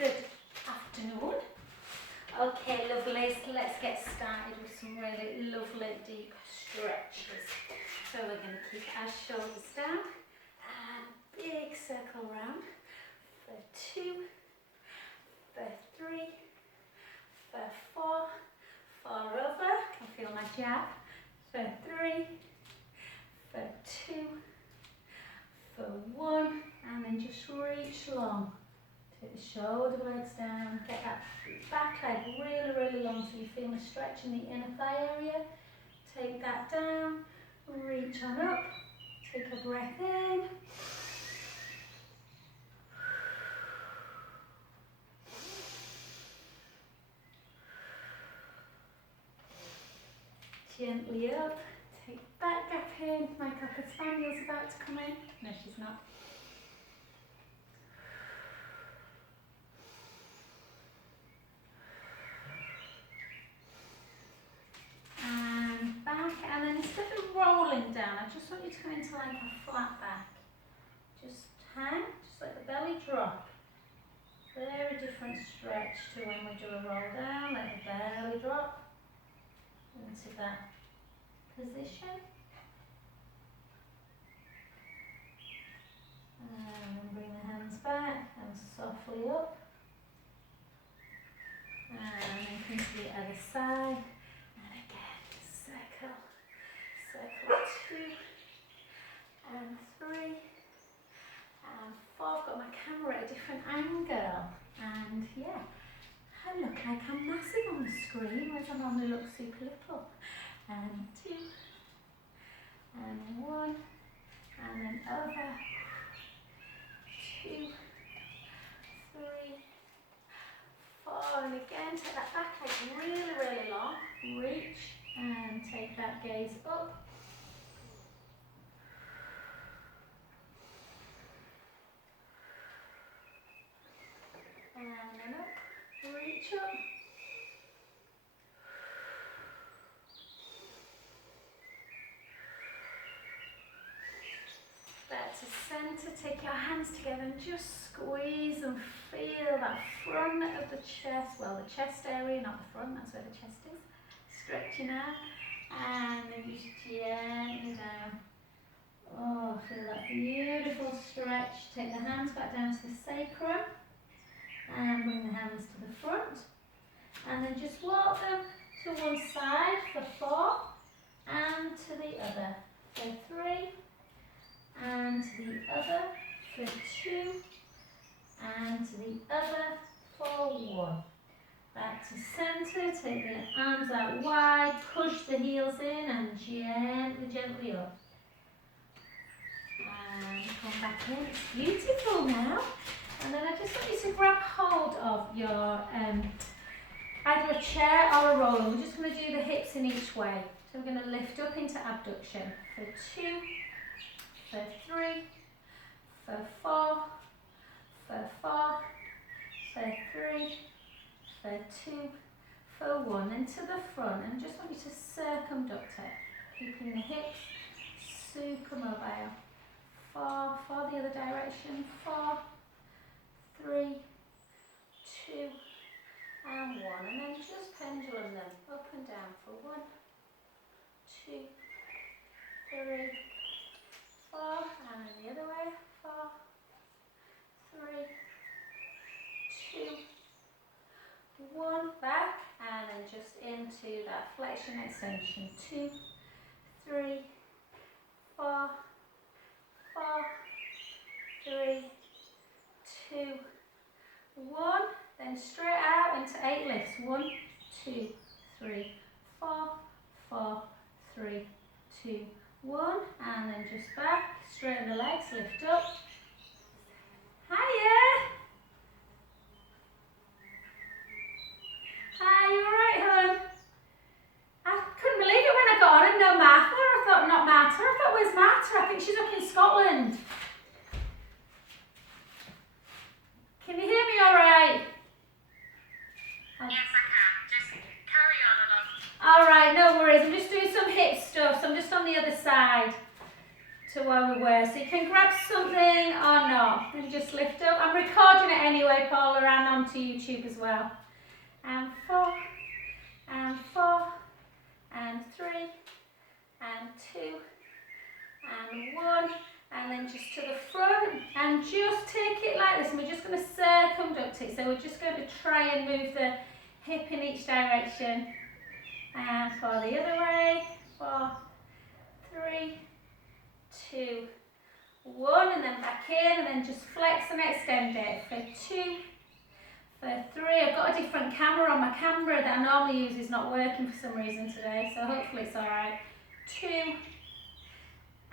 Good afternoon. Okay, lovelies, let's get started with some really lovely deep stretches. So we're going to keep our shoulders down and big circle round for 2, for 3, for 4, 4 over, can feel my jab, for 3, for 2, for 1, and then just reach long. Take the shoulder blades down, get that back leg really, really long so you feel a stretch in the inner thigh area. Take that down, reach on up, take a breath in. Gently up, take that gap in. My cocker spaniel's about to come in. No, she's not. And back, and then instead of rolling down, I just want you to come into like a flat back. Just hang, just let the belly drop. Very different stretch to when we do a roll down. Let the belly drop into that position. And then bring the hands back and softly up. And then come to the other side. And again, circle, circle 2, and 3, and 4. I've got my camera at a different angle. And yeah, I look like I'm massive on the screen, whereas I normally look super little. And 2, and 1, and then over. 2, 3, 4, and again take that back leg really, really long. Reach and take that gaze up. And then up, reach up. Back to centre, take your hands together and just squeeze and feel that front of the chest, well the chest area, not the front, that's where the chest is, stretching out, and then just gently down. Oh, feel that beautiful stretch. Take the hands back down to the sacrum and bring the hands to the front, and then just walk them to one side for 4 and to the other for 3 and to the other for 2 and to the other for 1. Back to centre, take the arms out wide, push the heels in and gently, gently up. And come back in, it's beautiful now. And then I just want you to grab hold of your either a chair or a roller. We're just going to do the hips in each way. So we're going to lift up into abduction for 2, for 3, for 4, for 4, for 3, for 2, for 1, and to the front. And just want you to circumduct it, keeping the hips super mobile. 4, for the other direction, 4, 3, 2, and 1. And then just pendulum them up and down for 1, 2, 3, 4, and then the other way, 4, 3, 2, 1, back, and then just into that flexion extension, 2, 3, 4, 4, 3, 2, 1, then straight out into 8 lifts, 1, 2, 3, 4, 4, 3, 2, 1, and then just back, straighten the legs, lift up. Hiya! Hi, you alright, hon? I couldn't believe it when I got on and no Martha. I thought, not Martha, I thought, where's Martha? I think she's up in Scotland. Can you hear me alright? Yes, I can. Just carry on. Alright, no worries. I'm just doing some hip stuff, so I'm just on the other side to where we were. So you can grab something lift up. I'm recording it anyway, Paula, and onto YouTube as well. And 4, and 4, and 3, and 2, and 1, and then just to the front, and just take it like this, and we're just going to circumduct it, so we're just going to try and move the hip in each direction, and for the other way, 4, 3, 2, 1, and then back in, and then just flex and extend it, for 2, for 3, I've got a different camera on. My camera that I normally use is not working for some reason today, so hopefully it's alright, 2,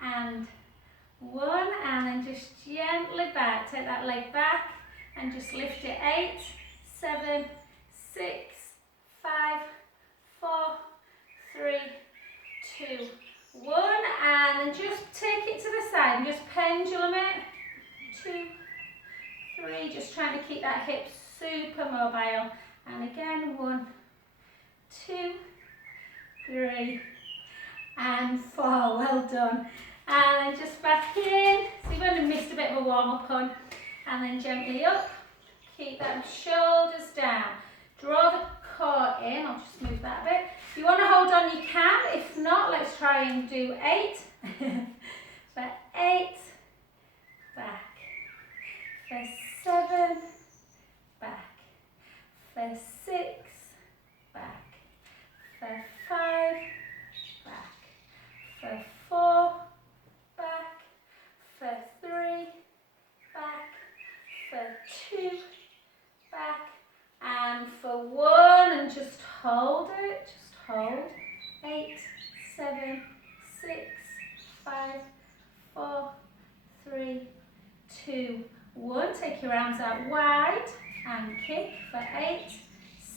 and 1, and then just gently back, take that leg back, and just lift it, 8, 7, 6, 5, 4, 3, 2, 1, and then just take it to the side, and just pendulum it, 2, 3, just trying to keep that hip super mobile, and again, 1, 2, 3, and 4, well done. And then just back in, so you've only missed a bit of a warm-up on, and then gently up, keep them shoulders down, draw the core in, I'll just move that a bit. If you want to hold on you can, if not let's try and do 8, for 8, back, for 7, back, for 6, back, for 5, back, for 4, back, for 3, back, for 2, back, and for 1, and just hold it, just hold, 8, 7, 6, 5, 4, 3, 2, 1, take your arms out wide, and kick, for 8,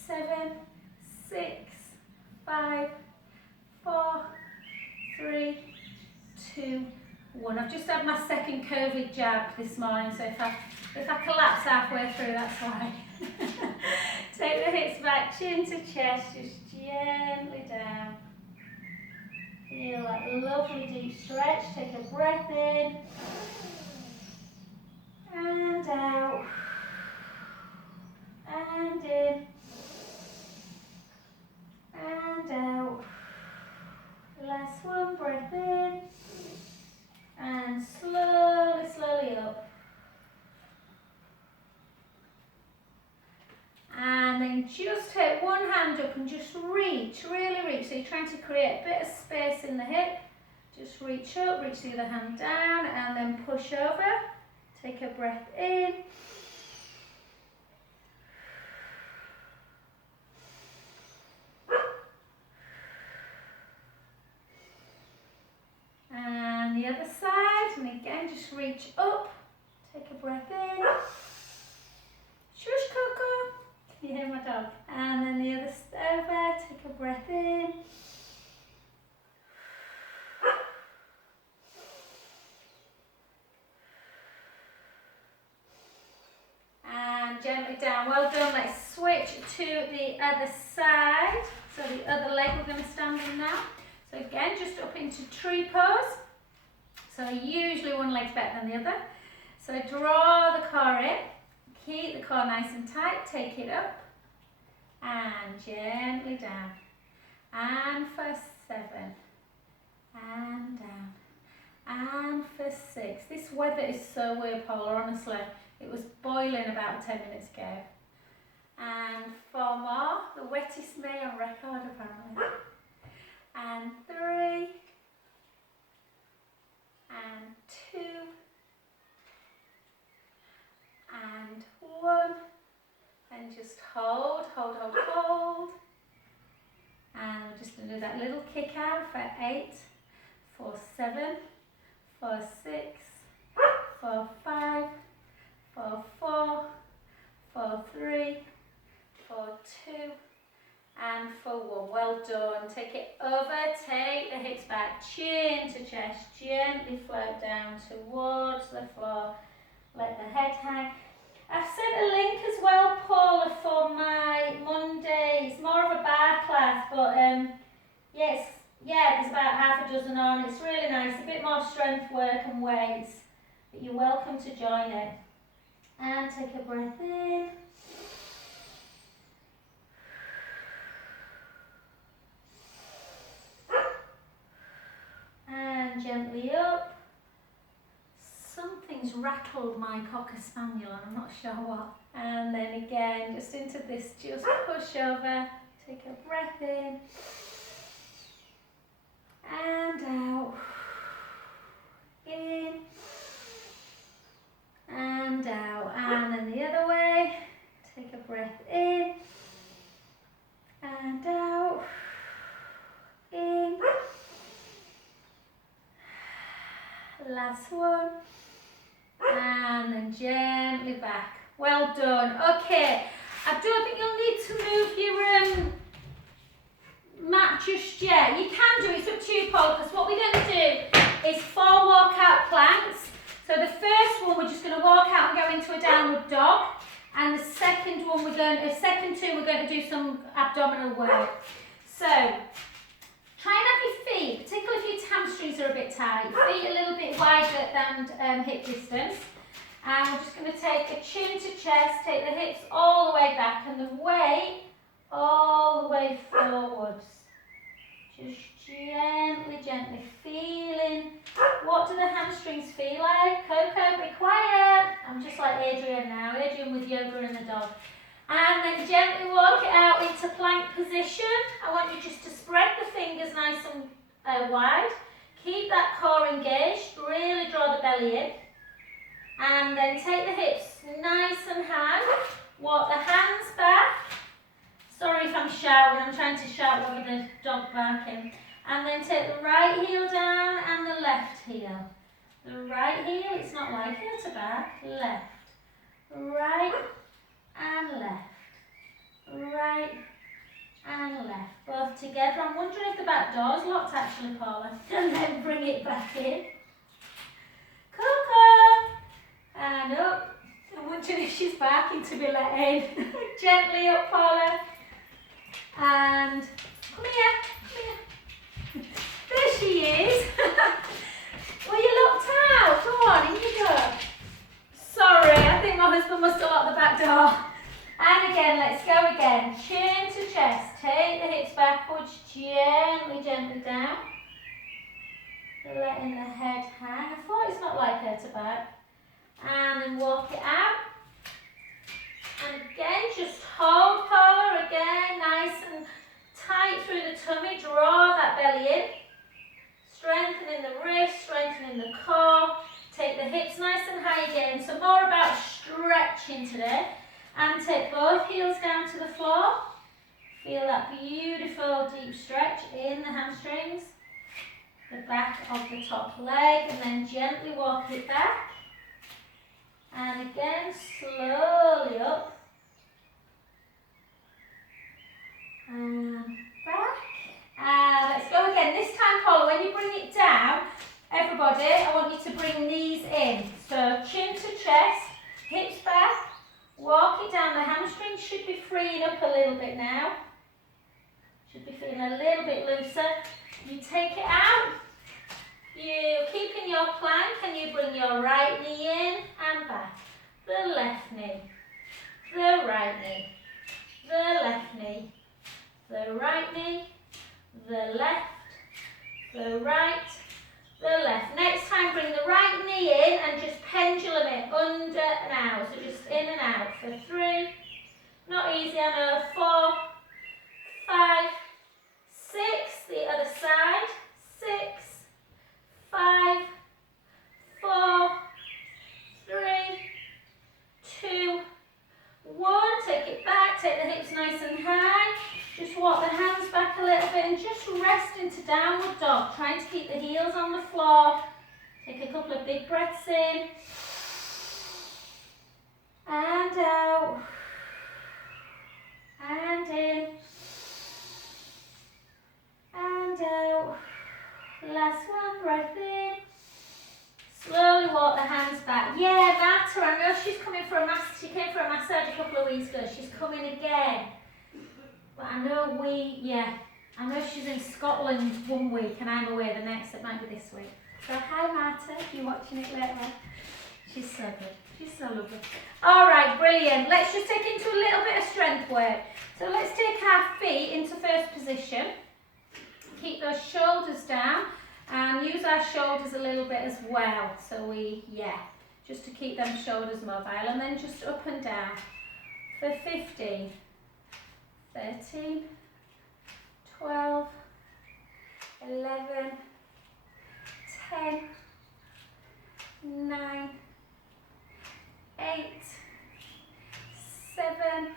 7, 6, 5, 4, 3, 2, 1. I've just had my second COVID jab this morning, so if I collapse halfway through, that's why. Take the hips back, chin to chest, just gently down. Feel that lovely deep stretch. Take a breath in and out, and in and out. Last one, breath in, and slowly, slowly up. And then just take one hand up and just reach, really reach. So you're trying to create a bit of space in the hip. Just reach up, reach the other hand down, and then push over. Take a breath in. And the other side, and again just reach up, take a breath in, shush Coco, can you hear my dog? And then the other over, take a breath in, and gently down, well done. Let's switch to the other side, so the other leg we're going to stand on now. So again, just up into tree pose. So usually one leg's better than the other. So draw the core in, keep the core nice and tight, take it up, and gently down. And for 7, and down. And for 6. This weather is so weird, Paula, honestly. It was boiling about 10 minutes ago. And 4 more, the wettest me on record apparently. And 3, and 2, and 1, and just hold, hold, hold, hold. And we're just going to do that little kick out for 8, for 7, for 6, for 5, for 4, for 3, for 2, and for 1. Well done. Take it over, take the hips back, chin to chest, gently float down towards the floor. Let the head hang. I've sent a link as well, Paula, for my Monday. It's more of a bar class, but yes, there's about half a dozen on. It's really nice, a bit more strength work and weights, but you're welcome to join it. take a breath in. And gently up. Something's rattled my Cocker Spaniel and I'm not sure what. And then again, just into this, just push over. Take a breath in. And out. In. And out. And then the other way. Take a breath in. And out. In. Last one. And then gently back. Well done. Okay. I don't think you'll need to move your mat just yet. You can do it. It's up to you, Paul, because what we're going to do is 4 walkout planks. So the first one, we're just going to walk out and go into a downward dog. And the second one, second two, we're going to do some abdominal work. So, try and have your feet, particularly if your hamstrings are a bit tight, feet a little bit wider than hip distance. And we're just going to take a chin to chest, take the hips all the way back and the weight all the way forwards. Just gently, gently feeling. What do the hamstrings feel like? Coco, be quiet. I'm just like Adrian now. Adrian with yoga and the dog. And then gently walk it out into plank position. I want you just to spread the fingers nice and wide. Keep that core engaged. Really draw the belly in. And then take the hips nice and high. Walk the hands back. Sorry if I'm shouting. I'm trying to shout over the dog barking. And then take the right heel down and the left heel. The right heel, it's not like heel to back. Left. Right. And left, right and left, both together. I'm wondering if the back door's locked actually, Paula. And then bring it back in. Coco! And up. I'm wondering if she's barking to be let in. Gently up, Paula. And come here. There she is. Well, you locked out. Go on, in you go. Sorry, I think my husband must have locked the back door. And again, let's go again. Chin to chest. Take the hips backwards, gently, gently down. Letting the head hang. I thought it's not like her to back. And then walk it out. And again, just hold collar again, nice and tight through the tummy. Draw that belly in. Strengthening the wrist, strengthening the core. Take the hips nice and high again. So more about stretching today. And take both heels down to the floor. Feel that beautiful deep stretch in the hamstrings. The back of the top leg. And then gently walk it back. And again, slowly up. And back. Let's go again. This time, Paula, when you bring it down, everybody, I want you to bring knees in. So chin to chest, hips back. Walk it down. The hamstrings should be freeing up a little bit now. Should be feeling a little bit looser. You take it out. You keep in your plank and you bring your right knee in and back. The left knee. The right knee. The left knee. The right knee. The left. The right. The left. Next time, bring the right knee in and just pendulum it under and out. So just in and out for 3. Not easy, I know. 4, 5, 6. The other side. 6, 5, 4, 3, 2, 1. Take it back. Take the hips nice and high. Just walk the hands back a little bit and just rest into downward dog. Trying to keep the heels on the floor. Take a couple of big breaths in. And out. And in. And out. Last one, breath in. Slowly walk the hands back. Yeah, Marta, I know she's coming for a massage. She came for a massage a couple of weeks ago. She's coming again. But I know I know she's in Scotland one week and I'm away the next. It might be this week. So hi Marta, if you're watching it later. She's so good. She's so lovely. All right, brilliant. Let's just take into a little bit of strength work. So let's take our feet into first position. Keep those shoulders down and use our shoulders a little bit as well. So we, just to keep them shoulders mobile, and then just up and down for 15, 13, 12, 11, 10, 9, 8, 7,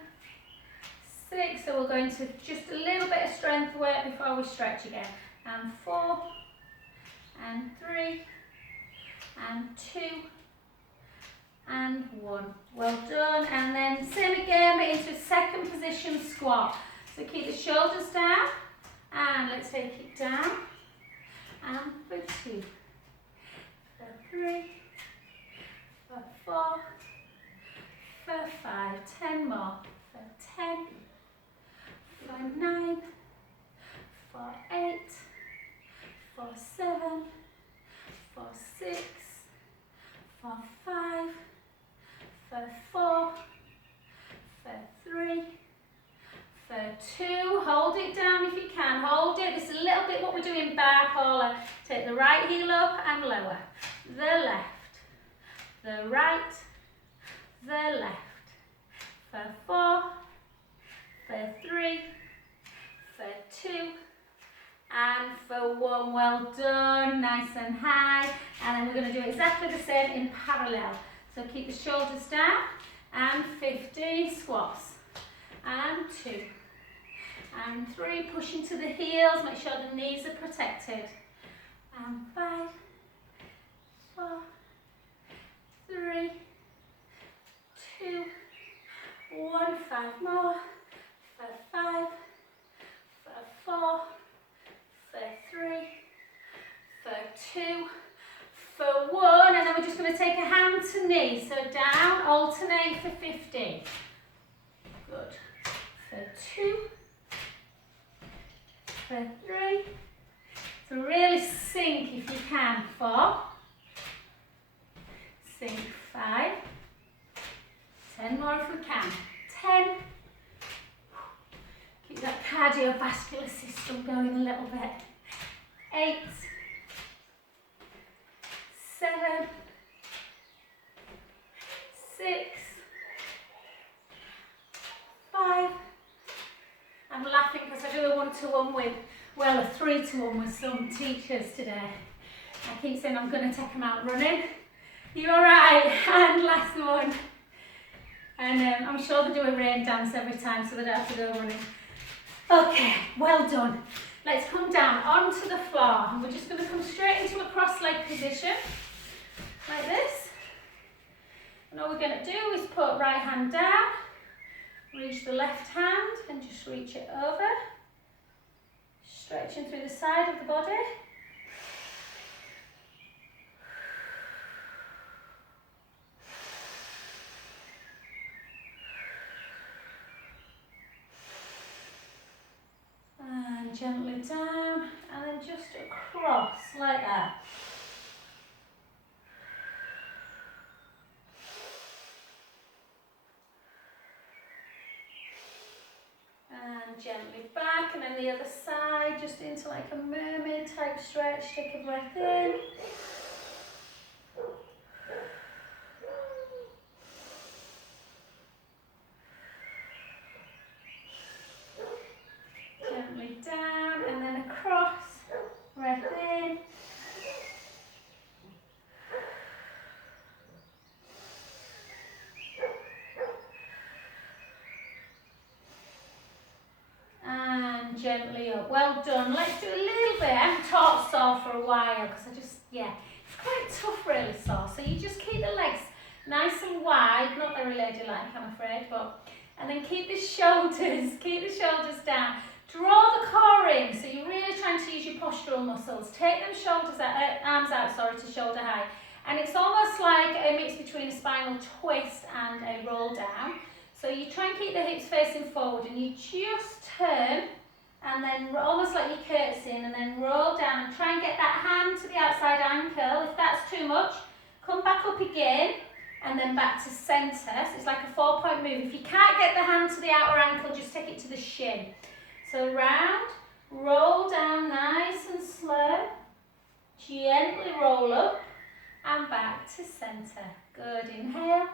6. So we're going to just a little bit of strength work before we stretch again. And 4, and 3, and 2, and 1. Well done. And then same again, but into second position squat. So keep the shoulders down, and let's take it down. And for 2, for 3, for 4, for 5, 10 more, for 10, for 9, for 8, for 7, for 6, for 5, for 4, for 3, for 2. Hold it down if you can. Hold it. This is a little bit what we're doing bar Paula. Take the right heel up and lower. The left, the right, the left. For 4, for 3, for 2, and for 1. Well done. Nice and high. And then we're going to do exactly the same in parallel. So keep the shoulders down, and 15 squats, and 2, and 3, push into the heels, make sure the knees are protected, and 5, 4, 3, 2, 1, 5 more, for 5, for 4, for 3, for 2, for 1, and then we're just going to take a hand to knee, so down, alternate for 15, good, for 2, for 3, so really sink if you can, 4, sink 5, 10 more if we can, 10, keep that cardiovascular system going a little bit, 8, 7, 6, 5. I'm laughing because I do a 1-to-1 with, well, a 3-to-1 with some teachers today. I keep saying I'm going to take them out running. You alright? And last one. And I'm sure they do a rain dance every time so they don't have to go running. Okay, well done. Let's come down onto the floor and we're just going to come straight into a cross-leg position. Like this. And all we're going to do is put right hand down, reach the left hand and just reach it over, stretching through the side of the body. And gently down and then just across like that. And gently back, and then the other side, just into like a mermaid type stretch. Take a breath in. Gently down, and then across. Breath in. And gently up. Well done. Let's do a little bit. I haven't taught saw for a while because I just, it's quite tough really saw. So you just keep the legs nice and wide, not very ladylike I'm afraid, and then keep the shoulders down. Draw the core in, so you're really trying to use your postural muscles. Take them arms out, to shoulder height. And it's almost like a mix between a spinal twist and a roll down. So you try and keep the hips facing forward and you just turn and then almost like you're curtsying and then roll down and try and get that hand to the outside ankle. If that's too much, come back up again and then back to centre. So it's like a 4-point move. If you can't get the hand to the outer ankle, just take it to the shin. So round, roll down nice and slow, gently roll up and back to centre. Good, inhale.